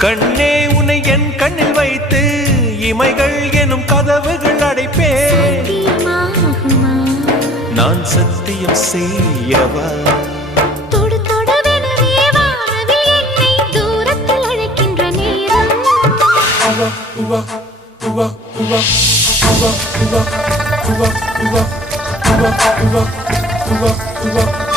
கண்ணே உன்னை என் கண்ணில் வைத்து இமைகள் எனும் கதவுகள் அடைப்பேன். நான் சத்தியம் செய்யவா? தொடு தொடுவெனவே வானவில் என்னை தூரத்தில் அழைக்கின்ற நேரம். Uva, uva, uva, uva, uva, uva, uva, uva.